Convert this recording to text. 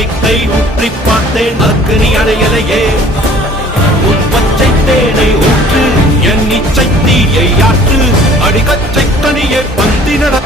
திக்கை ஊற்றி பார்த்தேன் அக்னி அடையலையே உன் பச்சை தேனை ஊற்று என் இச்சை தீயை ஆற்று அடிக்கச்சை கனியே பந்தி நட